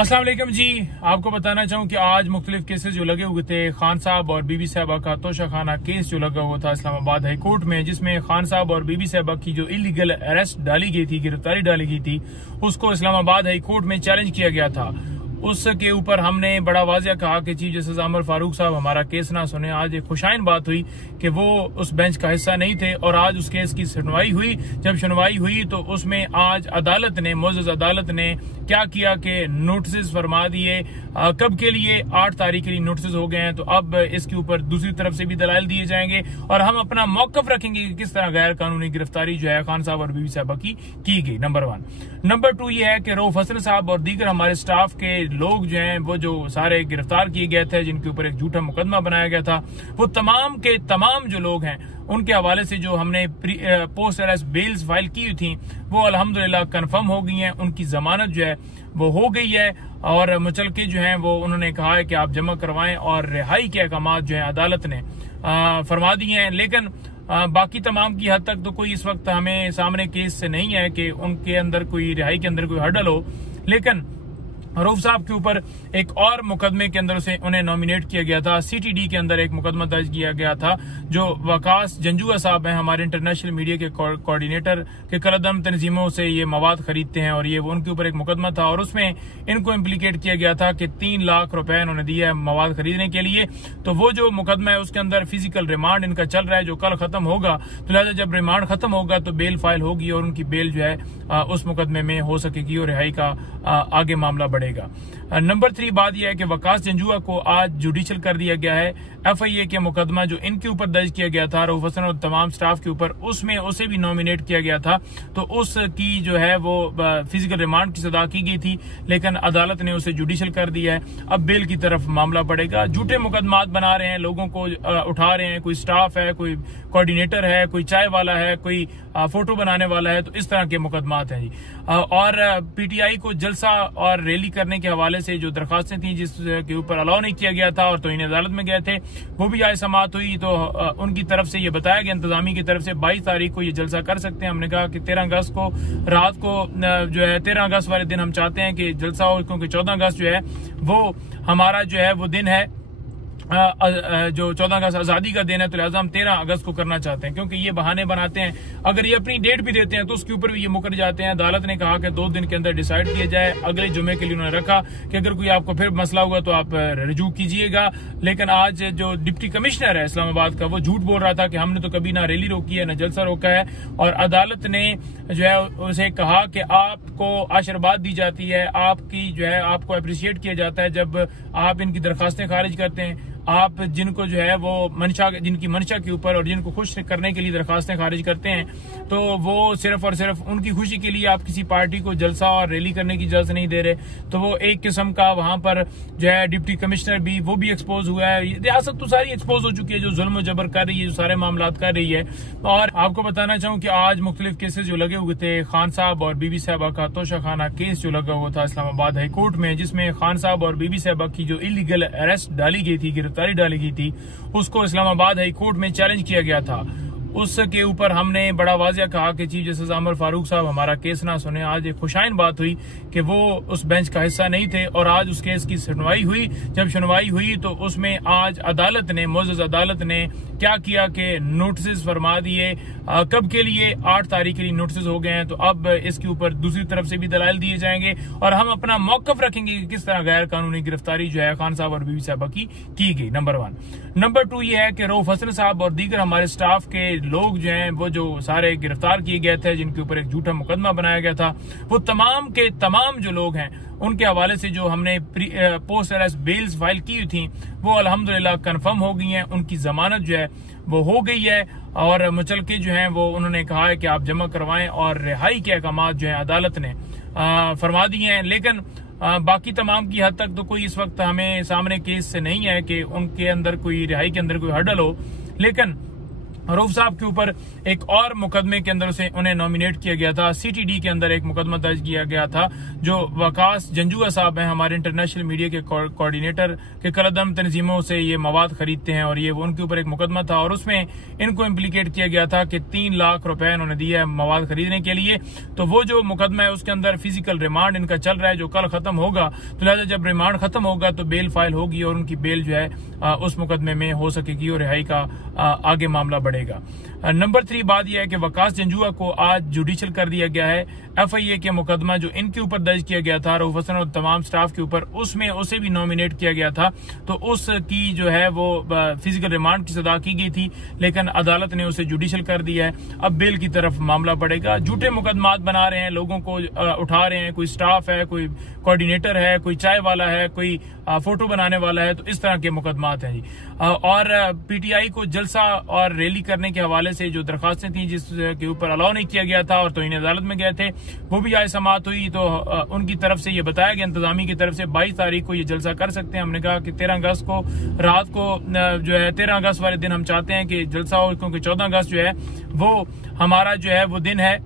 अस्सलाम वालेकुम जी। आपको बताना चाहूँ कि आज मुख्तलिफ केसेस जो लगे हुए थे, खान साहब और बीबी साहबा का तोशा खाना केस जो लगा हुआ था इस्लामाबाद हाई कोर्ट में, जिसमें खान साहब और बीबी साहबा की जो इलीगल अरेस्ट डाली गई थी, गिरफ्तारी डाली गई थी, उसको इस्लामाबाद हाई कोर्ट में चैलेंज किया गया था। उसके ऊपर हमने बड़ा वाजिया कहा कि चीफ जस्टिस अमर फारूक साहब हमारा केस ना सुने। आज एक खुशाइन बात हुई कि वो उस बेंच का हिस्सा नहीं थे और आज उस केस की सुनवाई हुई। जब सुनवाई हुई तो उसमें आज अदालत ने, मोअज़्ज़ज़ अदालत ने क्या किया कि नोटिस फरमा दिए। कब के लिए? 8 तारीख के लिए नोटिस हो गए हैं। तो अब इसके ऊपर दूसरी तरफ से भी दलाइल दिए जाएंगे और हम अपना मौकफ रखेंगे कि किस तरह गैर कानूनी गिरफ्तारी जो है खान साहब और बीबी साहबा की गई। नंबर 1। नंबर 2 ये है कि रऊफ हसन साहब और दीगर हमारे स्टाफ के लोग जो हैं वो जो सारे गिरफ्तार किए गए थे, जिनके ऊपर एक झूठा मुकदमा बनाया गया था, वो तमाम के तमाम जो लोग हैं उनके हवाले से जो हमने पोस्ट अरेस्ट बेल्स फाइल की थी वो अल्हम्दुलिल्लाह कंफर्म हो गई हैं। उनकी जमानत जो है वो हो गई है और मुचलके जो हैं वो उन्होंने कहा है कि आप जमा करवाएं और रिहाई के अहकाम जो है अदालत ने फरमा दिए हैं। लेकिन बाकी तमाम की हद तक तो कोई इस वक्त हमें सामने केस से नहीं है कि उनके अंदर कोई रिहाई के अंदर कोई हर्डल हो। लेकिन रऊफ साहब के ऊपर एक और मुकदमे के अंदर से उन्हें नॉमिनेट किया गया था। सीटीडी के अंदर एक मुकदमा दर्ज किया गया था। जो वकास जंजुआ साहब हैं, हमारे इंटरनेशनल मीडिया के कोऑर्डिनेटर के कलदम तंजीमों से ये मवाद खरीदते हैं और ये उनके ऊपर एक मुकदमा था और उसमें इनको इम्प्लीकेट किया गया था कि 3 लाख रुपए इन्होंने दिया है मवाद खरीदने के लिए। तो वो जो मुकदमा है उसके अंदर फिजिकल रिमांड इनका चल रहा है, जो कल खत्म होगा। तो लिहाजा जब रिमांड खत्म होगा तो बेल फाइल होगी और उनकी बेल जो है उस मुकदमे में हो सकेगी और रिहाई का आगे मामला बढ़ेगा। नंबर 3 बात यह है कि वकास जंजुआ को आज जुडिशियल कर दिया गया है। FIA के मुकदमा जो इनके ऊपर दर्ज किया गया था रऊफ हसन और तमाम स्टाफ के ऊपर, उसमें उसे भी नॉमिनेट किया गया था। तो उसकी जो है वो फिजिकल रिमांड की सजा की गई थी, लेकिन अदालत ने उसे जुडिशियल कर दिया है। अब बेल की तरफ मामला बढ़ेगा। झूठे मुकदमात बना रहे हैं, लोगों को उठा रहे हैं। कोई स्टाफ है, कोई कोऑर्डिनेटर है, कोई चाय वाला है, कोई फोटो बनाने वाला है। तो इस तरह के मुकदमात हैं जी। और PTI को जलसा और रैली करने के हवाले से जो दरखास्तें थी जिसके ऊपर अलाउ नहीं किया गया था और तो इन्हें अदालत में गए थे, वो भी आज समाअत हुई। तो उनकी तरफ से ये बताया गया, इंतजामी की तरफ से 22 तारीख को ये जलसा कर सकते हैं। हमने कहा कि 13 अगस्त को रात को जो है 13 अगस्त वाले दिन हम चाहते हैं कि जलसा हो, क्योंकि 14 अगस्त जो है वो हमारा जो है वो दिन है, जो 14 अगस्त आजादी का दिन है। तो लिहाजा हम 13 अगस्त को करना चाहते हैं, क्योंकि ये बहाने बनाते हैं। अगर ये अपनी डेट भी देते हैं तो उसके ऊपर भी ये मुकर जाते हैं। अदालत ने कहा कि 2 दिन के अंदर डिसाइड किया जाए। अगले जुमे के लिए उन्होंने रखा कि अगर कोई आपको फिर मसला हुआ तो आप रजू कीजिएगा। लेकिन आज जो डिप्टी कमिश्नर है इस्लामाबाद का, वो झूठ बोल रहा था कि हमने तो कभी ना रैली रोकी है ना जलसा रोका है। और अदालत ने जो है उसे कहा कि आपको आशीर्वाद दी जाती है, आपकी जो है आपको अप्रिशिएट किया जाता है जब आप इनकी दरखास्तें खारिज करते हैं। आप जिनको जो है वो जिनकी मंशा के ऊपर और जिनको खुश करने के लिए दरखास्तें खारिज करते हैं, तो वो सिर्फ और सिर्फ उनकी खुशी के लिए आप किसी पार्टी को जलसा और रैली करने की इजाजत नहीं दे रहे। तो वो एक किस्म का वहां पर जो है डिप्टी कमिश्नर भी, वो भी एक्सपोज हुआ है। रियासत तो सारी एक्सपोज हो चुकी है, जो जुल्म जबर कर रही है, जो सारे मामला कर रही है। और आपको बताना चाहूँ कि आज मुख्तलिफ केसेस जो लगे हुए थे, खान साहब और बीबी साहबा का तोशा खाना केस जो लगा हुआ था इस्लामाबाद हाई कोर्ट में, जिसमें खान साहब और बीबी साहबा की जो इलीगल अरेस्ट डाली गई थी, गिरफ्तारी डाली गई थी, उसको इस्लामाबाद हाई कोर्ट में चैलेंज किया गया था। उसके ऊपर हमने बड़ा वाजिया कहा कि चीफ जस्टिस अमर फारूक साहब हमारा केस ना सुने। आज एक खुशाइन बात हुई कि वो उस बेंच का हिस्सा नहीं थे और आज उस केस की सुनवाई हुई। जब सुनवाई हुई तो उसमें आज अदालत ने, मोअज़्ज़ज़ अदालत ने क्या किया कि नोटिस फरमा दिए। कब के लिए? 8 तारीख के लिए नोटिस हो गए हैं। तो अब इसके ऊपर दूसरी तरफ से भी दलाइल दिए जाएंगे और हम अपना मौकफ रखेंगे कि किस तरह गैर कानूनी गिरफ्तारी जो है खान साहब और बीबी साहबा की गई। नंबर 1। नंबर 2 ये है कि रऊफ हसन साहब और दीगर हमारे स्टाफ के लोग जो हैं वो जो सारे गिरफ्तार किए गए थे, जिनके ऊपर एक झूठा मुकदमा बनाया गया था, वो तमाम के तमाम जो लोग हैं उनके हवाले से जो हमने पोस्ट अरेस्ट बेल्स फाइल की थी वो अल्हम्दुलिल्लाह कंफर्म हो गई हैं। उनकी जमानत जो है वो हो गई है और मुचलके जो हैं वो उन्होंने कहा है कि आप जमा करवाएं और रिहाई के अहकाम जो है अदालत ने फरमा दिए हैं। लेकिन बाकी तमाम की हद तक तो कोई इस वक्त हमें सामने केस से नहीं है कि उनके अंदर कोई रिहाई के अंदर कोई हर्डल हो। लेकिन रऊफ साहब के ऊपर एक और मुकदमे के अंदर से उन्हें नॉमिनेट किया गया था। सीटीडी के अंदर एक मुकदमा दर्ज किया गया था। जो वकास जंजुआ साहब हैं, हमारे इंटरनेशनल मीडिया के कोऑर्डिनेटर के कलदम तंजीमों से ये मवाद खरीदते हैं और ये उनके ऊपर एक मुकदमा था और उसमें इनको इम्प्लीकेट किया गया था कि 3 लाख रुपए इन्होंने दिए है मवाद खरीदने के लिए। तो वो जो मुकदमा है उसके अंदर फिजिकल रिमांड इनका चल रहा है जो कल खत्म होगा। तो लिहाजा जब रिमांड खत्म होगा तो बेल फाइल होगी और उनकी बेल जो है उस मुकदमे में हो सकेगी और रिहाई का आगे मामला बढ़ेगा। नंबर 3 बात यह है कि वकास जंजुआ को आज जुडिशियल कर दिया गया है। FIA के मुकदमा जो इनके ऊपर दर्ज किया गया था रऊफ हसन और तमाम स्टाफ के ऊपर, उसमें उसे भी नॉमिनेट किया गया था। तो उसकी जो है वो फिजिकल रिमांड की सजा की गई थी, लेकिन अदालत ने उसे जुडिशियल कर दिया है। अब बेल की तरफ मामला बढ़ेगा। झूठे मुकदमात बना रहे हैं, लोगों को उठा रहे हैं। कोई स्टाफ है, कोई कोऑर्डिनेटर है, कोई चाय वाला है, कोई फोटो बनाने वाला है। तो इस तरह के मुकदमात हैं जी। और PTI को जलसा और रैली करने के हवाले से जो दरखास्तें थी जिसके ऊपर अलाउ नहीं किया गया था और तो इन्हें अदालत में गए थे, वो भी आज समाअत हुई। तो उनकी तरफ से ये बताया गया, इंतजामी की तरफ से 22 तारीख को ये जलसा कर सकते हैं। हमने कहा कि 13 अगस्त को रात को जो है 13 अगस्त वाले दिन हम चाहते हैं कि जलसा हो, क्योंकि 14 अगस्त जो है वो हमारा जो है वो दिन है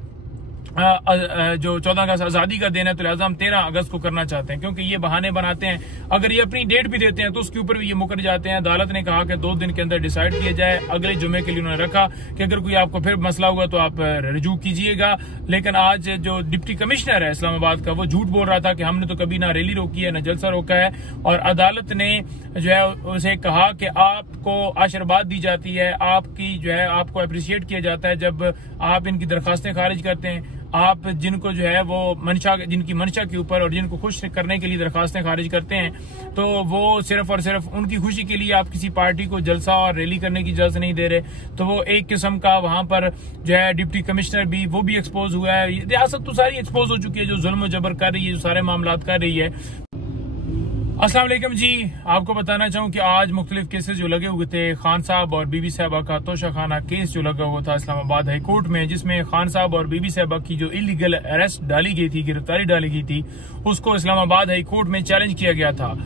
जो 14 अगस्त आजादी का दिन है। तो लिहाजा हम 13 अगस्त को करना चाहते हैं, क्योंकि ये बहाने बनाते हैं। अगर ये अपनी डेट भी देते हैं तो उसके ऊपर भी ये मुकर जाते हैं। अदालत ने कहा कि 2 दिन के अंदर डिसाइड किया जाए। अगले जुमे के लिए उन्होंने रखा कि अगर कोई आपको फिर मसला हुआ तो आप रजू कीजिएगा। लेकिन आज जो डिप्टी कमिश्नर है इस्लामाबाद का, वो झूठ बोल रहा था कि हमने तो कभी ना रैली रोकी है ना जलसा रोका है। और अदालत ने जो है उसे कहा कि आपको आशीर्वाद दी जाती है, आपकी जो है आपको अप्रिशिएट किया जाता है जब आप इनकी दरखास्तें खारिज करते हैं। आप जिनको जो है वो मंशा, जिनकी मंशा के ऊपर और जिनको खुश करने के लिए दरखास्तें खारिज करते हैं, तो वो सिर्फ और सिर्फ उनकी खुशी के लिए आप किसी पार्टी को जलसा और रैली करने की इजाजत नहीं दे रहे। तो वो एक किस्म का वहां पर जो है डिप्टी कमिश्नर भी वो भी एक्सपोज हुआ है। रियासत तो सारी एक्सपोज हो चुकी है जो जुल्म जबर कर रही है, जो सारे मामला कर रही है। अस्सलाम वालेकुम जी, आपको बताना चाहूँ कि आज मुख्तलिफ केसेस जो लगे हुए थे, खान साहब और बीबी साहबा का तोशा खाना केस जो लगा हुआ था इस्लामाबाद हाई कोर्ट में, जिसमें खान साहब और बीबी साहबा की जो इलीगल अरेस्ट डाली गई थी, गिरफ्तारी डाली गई थी, उसको इस्लामाबाद हाई कोर्ट में चैलेंज किया गया था।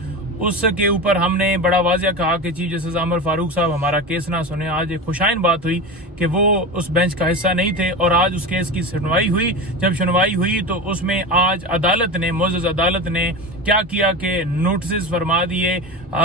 उसके ऊपर हमने बड़ा वाजिया कहा कि चीफ जस्टिस आमिर फारूक साहब हमारा केस ना सुने। आज एक खुशाइन बात हुई कि वो उस बेंच का हिस्सा नहीं थे और आज उस केस की सुनवाई हुई। जब सुनवाई हुई तो उसमें आज अदालत ने, मुअज़्ज़ज़ अदालत ने क्या किया कि नोटिस फरमा दिए।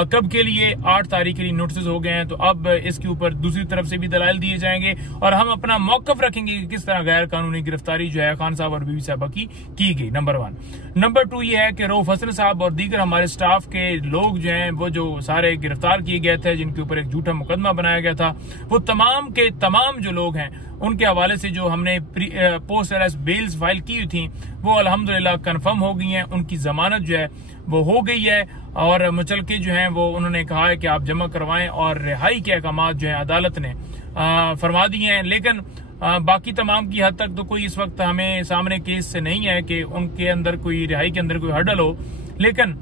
कब के लिए? 8 तारीख के लिए नोटिस हो गए हैं। तो अब इसके ऊपर दूसरी तरफ से भी दलाइल दिए जाएंगे और हम अपना मौकफ रखेंगे कि किस तरह गैर कानूनी गिरफ्तारी जो है खान साहब और बीबी साहबा की गई। नंबर 1। नंबर 2 ये है कि रऊफ हसन साहब और दीगर हमारे स्टाफ के लोग जो हैं वो जो सारे गिरफ्तार किए गए थे, जिनके ऊपर एक झूठा मुकदमा बनाया गया था, वो तमाम के तमाम जो लोग हैं उनके हवाले से जो हमने पोस्ट अरेस्ट बेल्स फाइल की हुई थी वो अल्हम्दुलिल्लाह कंफर्म हो गई हैं। उनकी जमानत जो है वो हो गई है और मुचलके जो हैं वो उन्होंने कहा है कि आप जमा करवाएं और रिहाई के अहकामात जो है अदालत ने फरमा दिए हैं। लेकिन बाकी तमाम की हद तक तो कोई इस वक्त हमें सामने केस से नहीं है कि उनके अंदर कोई रिहाई के अंदर कोई हर्डल हो। लेकिन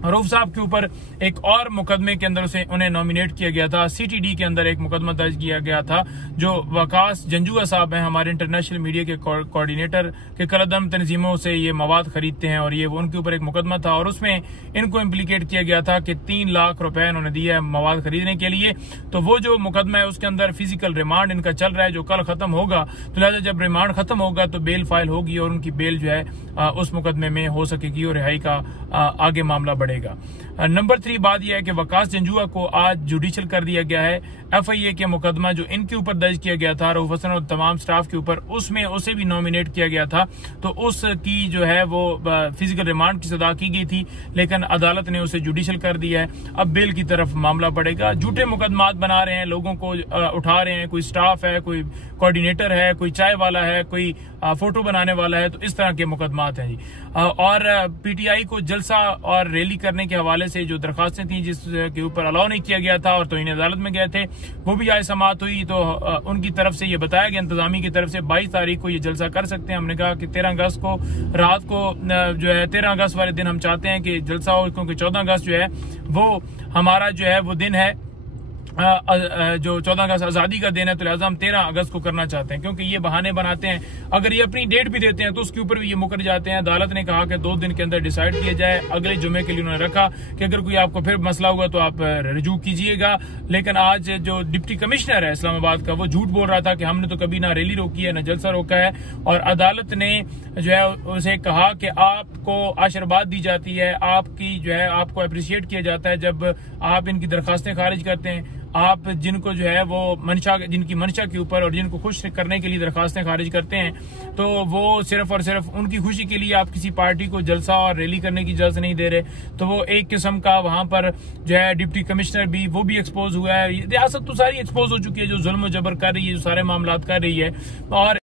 रऊफ साहब के ऊपर एक और मुकदमे के अंदर से उन्हें नॉमिनेट किया गया था। सीटीडी के अंदर एक मुकदमा दर्ज किया गया था। जो वकास जंजुआ साहब हैं, हमारे इंटरनेशनल मीडिया के कोऑर्डिनेटर के कलदम तंजीमों से ये मवाद खरीदते हैं और ये उनके ऊपर एक मुकदमा था और उसमें इनको इम्प्लीकेट किया गया था कि 3 लाख रुपए इन्होंने दिए है मवाद खरीदने के लिए। तो वो जो मुकदमा है उसके अंदर फिजिकल रिमांड इनका चल रहा है जो कल खत्म होगा। तो लिहाजा जब रिमांड खत्म होगा तो बेल फाइल होगी और उनकी बेल जो है उस मुकदमे में हो सकेगी और रिहाई का आगे मामला बढ़ेगा। नंबर 3 बात यह है कि वकास जंजुआ को आज जुडिशियल कर दिया गया है। FIA के मुकदमा जो इनके ऊपर दर्ज किया गया था रऊफ हसन और तमाम स्टाफ के ऊपर, उसमें उसे भी नॉमिनेट किया गया था। तो उसकी जो है वो फिजिकल रिमांड की सजा की गई थी, लेकिन अदालत ने उसे जुडिशियल कर दिया है। अब बेल की तरफ मामला बढ़ेगा। झूठे मुकदमात बना रहे हैं, लोगों को उठा रहे हैं। कोई स्टाफ है, कोई कोऑर्डिनेटर है, कोई चाय वाला है, कोई फोटो बनाने वाला है। तो इस तरह के मुकदमात हैं जी। और PTI को जलसा और रैली करने के हवाले से जो दरखास्तें थी जिसके ऊपर अलाउ नहीं किया गया था और तो इन्हें अदालत में गए थे, वो भी आज समाअत हुई। तो उनकी तरफ से ये बताया गया, इंतजामी की तरफ से 22 तारीख को ये जलसा कर सकते हैं। हमने कहा कि 13 अगस्त को रात को जो है 13 अगस्त वाले दिन हम चाहते हैं कि जलसा हो, क्योंकि 14 अगस्त जो है वो हमारा जो है वो दिन है जो 14 अगस्त आजादी का दिन है, तो लिहाजा हम 13 अगस्त को करना चाहते हैं, क्योंकि ये बहाने बनाते हैं। अगर ये अपनी डेट भी देते हैं तो उसके ऊपर भी ये मुकर जाते हैं। अदालत ने कहा कि 2 दिन के अंदर डिसाइड किया जाए। अगले जुमे के लिए उन्होंने रखा कि अगर कोई आपको फिर मसला हुआ तो आप रिजू कीजिएगा। लेकिन आज जो डिप्टी कमिश्नर है इस्लामाबाद का, वो झूठ बोल रहा था कि हमने तो कभी ना रैली रोकी है ना जलसा रोका है, और अदालत ने जो है उसे कहा कि आपको आशीर्वाद दी जाती है, आपकी जो है आपको अप्रिशिएट किया जाता है जब आप इनकी दरखास्तें खारिज करते हैं। आप जिनको जो है वो मंशा, जिनकी मंशा के ऊपर और जिनको खुश करने के लिए दरखास्तें खारिज करते हैं, तो वो सिर्फ और सिर्फ उनकी खुशी के लिए आप किसी पार्टी को जलसा और रैली करने की इजाजत नहीं दे रहे। तो वो एक किस्म का वहां पर जो है डिप्टी कमिश्नर भी, वो भी एक्सपोज हुआ है। रियासत तो सारी एक्सपोज हो चुकी है जो जुल्म जबर कर रही है, जो सारे मामलात कर रही है। और